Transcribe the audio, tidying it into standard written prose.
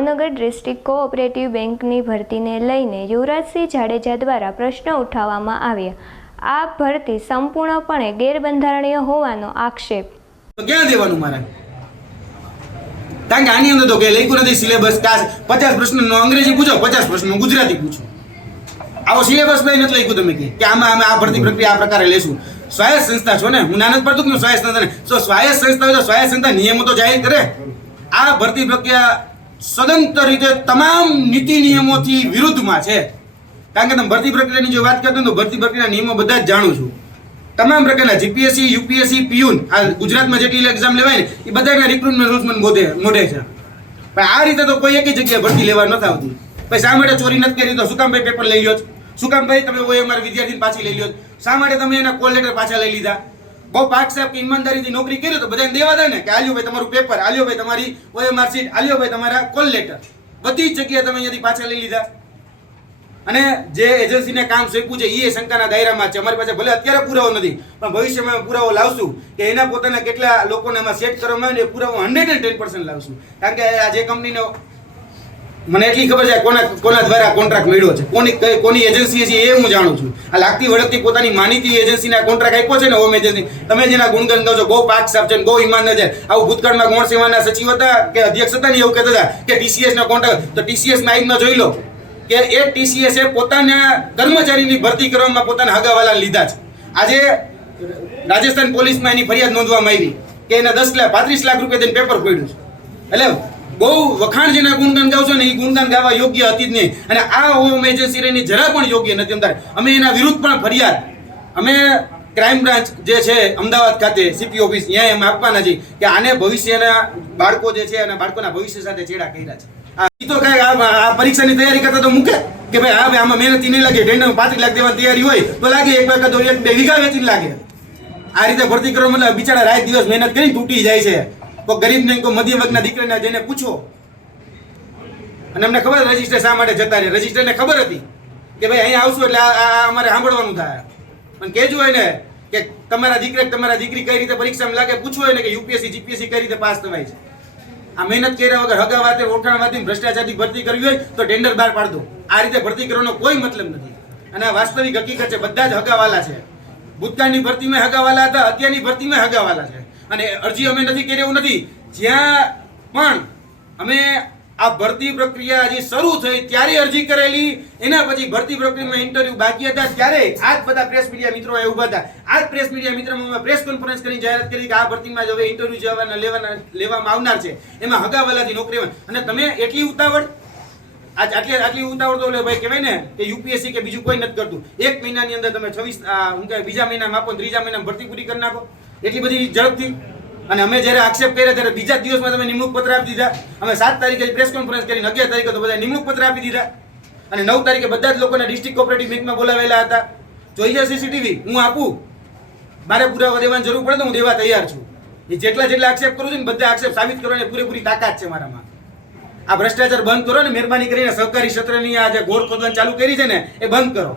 Bhavnagar district cooperative બેંકની ભરતીને લઈને યુવરાજસિંહ જાડેજા દ્વારા પ્રશ્ન ઉઠાવવામાં આવ્યા. આ ભરતી સંપૂર્ણપણે ગેરબંધારણીય હોવાનો આક્ષેપ. તો ક્યાં દેવાનું મારે? કારણ કે આની અંદર તો કે લખ્યું નથી સિલેબસ કાસ 50 પ્રશ્નનો અંગ્રેજી પૂછો, 50 પ્રશ્નનો ગુજરાતી પૂછો. આવો સિલેબસ ભાઈ નથી લખ્યું તમે કે આમાં અમે આ ભરતી પ્રક્રિયા આ પ્રકારે લેશું. સ્વાયત્ત સંસ્થા છો ને, હું નાનક પડતું કે સ્વાયત્ત સંસ્થા ને, સ્વાયત્ત સંસ્થા હોય તો સ્વાયત્ત સંસ્થા નિયમો તો જાહેર કરે. આ ભરતી પ્રક્રિયા સ્વતંત્ર રીતે તમામ નીતિ નિયમોથી વિરુદ્ધમાં છે. કારણ કે તમે ભરતી પ્રક્રિયાની જો વાત કરતો તો ભરતી પ્રક્રિયાના નિયમો બધા જ જાણું છું. તમામ પ્રકારના જીપીએસસી, યુપીએસસી, પીયુન, આ ગુજરાતમાં જેટલી એક્ઝામ લેવાય ને એ બધાના રિક્રુટમેન્ટ રૂલ્સમાં મોઢે છે. પણ આ રીતે તો કોઈ એક જગ્યાએ ભરતી લેવા નથી આવતી. પછી શા માટે ચોરી નથી કરી? તો શું કામ ભાઈ પેપર લઈ લ્યો? શું કામ ભાઈ તમે ઓએમઆર વિદ્યાર્થીને પાછી લઈ લ્યો? શા માટે તમે એના કોલ લેટર પાછા લઈ લીધા? બહુ પાક સાહેબ કે ઈમાનદારીથી નોકરી કરી તો બધાને દેવા દે ને કે આલ્યો ભાઈ તમારું પેપર, આલ્યો ભાઈ તમારી ઓએમઆર સીટ, આલ્યો ભાઈ તમારા કોલ લેટર. બધી જ જગ્યાએ તમે અહીંયાથી પાછા લઈ લીધા. અને જે એજન્સીને કામ સોંપ્યું છે એ શંકાના દાયરામાં છે. અમારી પાસે ભલે અત્યારે પુરાવો નથી પણ ભવિષ્યમાં પુરાવો લાવશું કે એના પોતાના કેટલા લોકોને એમાં સેટ કરવામાં આવે ને એ પુરાવો 110% લાવશું. કારણ કે આ જે કંપનીનો મને એટલી ખબર છે કોના દ્વારા કોન્ટ્રાક્ટ મળ્યો છે, કોની એજન્સી છે એ હું જાણું છું. આ લાગતી વળગતી પોતાની માનીતી એજન્સીના કોન્ટ્રાક્ટ આપ્યો છે ને હોમ એજન્સી, તમે જેના ગુણગાન ગાવ છો બહુ પાક સાફ છે, બહુ ઈમાનદાર છે. આવું ભૂતકાળમાં ગૌણ સેવાના સચિવ હતા કે અધ્યક્ષ હતા ને એવું કહેતા હતા કે ટીસીએસ નો કોન્ટ્રાક્ટ, તો ટીસીએસ ના આઈનમાં જોઈ લો કે એ ટીસીએસ એ પોતાના કર્મચારીની ભરતી કરવામાં પોતાના હગાવાલા લીધા છે. આજે રાજસ્થાન પોલીસમાં એની ફરિયાદ નોંધવામાં આવી કે એના 35 લાખ રૂપિયા દઈને પેપર પડ્યું છે. એટલે બહુ વખાણ જેના ગુણગાન ગાવ છો ને એ ગુણગાન ગાવા યોગ્ય હતી જ નહીં. અને આ હોમ એજન્સી એની જરા પણ યોગ્ય નથી. અમે એના વિરુદ્ધ પણ ફરિયાદ અમે ક્રાઇમ બ્રાન્ચ જે છે અમદાવાદ ખાતે સીપી ઓફિસ ત્યાં એમ આપવાના છે કે આને ભવિષ્યના બાળકો જે છે અને બાળકોના ભવિષ્ય સાથે ચેડા કર્યા છે. તો કઈ આ પરીક્ષાની તૈયારી કરતા તો મૂકે કે ભાઈ હા ભાઈ આમાં મહેનત નહીં લાગે, ટેન્ડર 35 લાખ દેવાની તૈયારી હોય તો લાગે, એક વખત 1-2 વીઘા વેચી લાગે. આ રીતે ભરતી કરવા મતલબ બિચારા રાત દિવસ મહેનત કરી તૂટી જાય છે. કોઈ ગરીબ ને કોઈ મધ્ય વર્ગના દીકરાને જઈને પૂછો. અને અમને ખબર રજીસ્ટર શા માટે જતા રહે. રજીસ્ટરને ખબર હતી કે ભાઈ અહીંયા આવશું એટલે આ અમારે સાંભળવાનું થાય. પણ કહેજો હોય ને કે તમારા દીકરા તમારા દીકરી કઈ રીતે પરીક્ષામાં લાગે, પૂછવું હોય ને કે યુપીએસસી જીપીએસસી કઈ રીતે પાસ થવાય છે. આ મહેનત કર્યા વગર હગા વાતે ઓળખાણ વાતે ભ્રષ્ટાચારથી ભરતી કરવી હોય તો ટેન્ડર બહાર પાડ દો. આ રીતે ભરતી કરવાનો કોઈ મતલબ નથી. અને આ વાસ્તવિક હકીકત છે, બધા જ હગાવાલા છે. ભૂતકાળની ભરતીમાં હગાવાલા હતા, અત્યારની ભરતીમાં હગાવાલા છે. અને અરજી અમે નથી કરી એવું નથી. જ્યાં પણ અમે આ ભરતી પ્રક્રિયા હજી શરૂ થઈ ત્યારે અરજી કરેલી, એના પછી ભરતી પ્રક્રિયામાં ઇન્ટરવ્યુ બાકી હતા ત્યારે આ જ બધા પ્રેસ મીડિયા મિત્રો અહીં ઉભા હતા. આ જ પ્રેસ મીડિયા મિત્રોમાં પ્રેસ કોન્ફરન્સ કરી જાહેરાત કરી કે આ ભરતીમાં હવે ઇન્ટરવ્યુ લેવામાં આવનાર છે, એમાં હગાવાલાથી નોકરી. અને તમે એટલી ઉતાવળ આટલી ઉતાવળ તો ભાઈ કહેવાય ને કે યુપીએસસી કે બીજું કોઈ નથી કરતું. 1 મહિનાની અંદર તમે 26 બીજા મહિનામાં આપો, ત્રીજા મહિનામાં ભરતી પૂરી કરી નાખો એટલી બધી ઝડપથી. અને અમે જ્યારે આક્ષેપ કર્યા ત્યારે બીજા દિવસમાં તમે નિમણૂક પત્ર આપી દીધા. અમે 7 તારીખે પ્રેસ કોન્ફરન્સ કરીને 11 તારીખે તો બધા નિમણૂક પત્ર આપી દીધા. અને 9 તારીખે બધા જ લોકોને ડિસ્ટ્રિક્ટ કોઓપરેટિવ બેંકમાં બોલાવેલા હતા. જોઈએ સીસીટીવી હું આપું, મારે પુરાવા દેવાની જરૂર પડે તો હું દેવા તૈયાર છું. એ જેટલા આક્ષેપ કરું છું ને બધા આક્ષેપ સાબિત કરવાની પૂરેપૂરી તાકાત છે મારામાં. આ ભ્રષ્ટાચાર બંધ કરો ને મહેરબાની કરીને. સહકારી ક્ષેત્રની આ જે ગોળ ખોદવાની ચાલુ કરી છે ને એ બંધ કરો.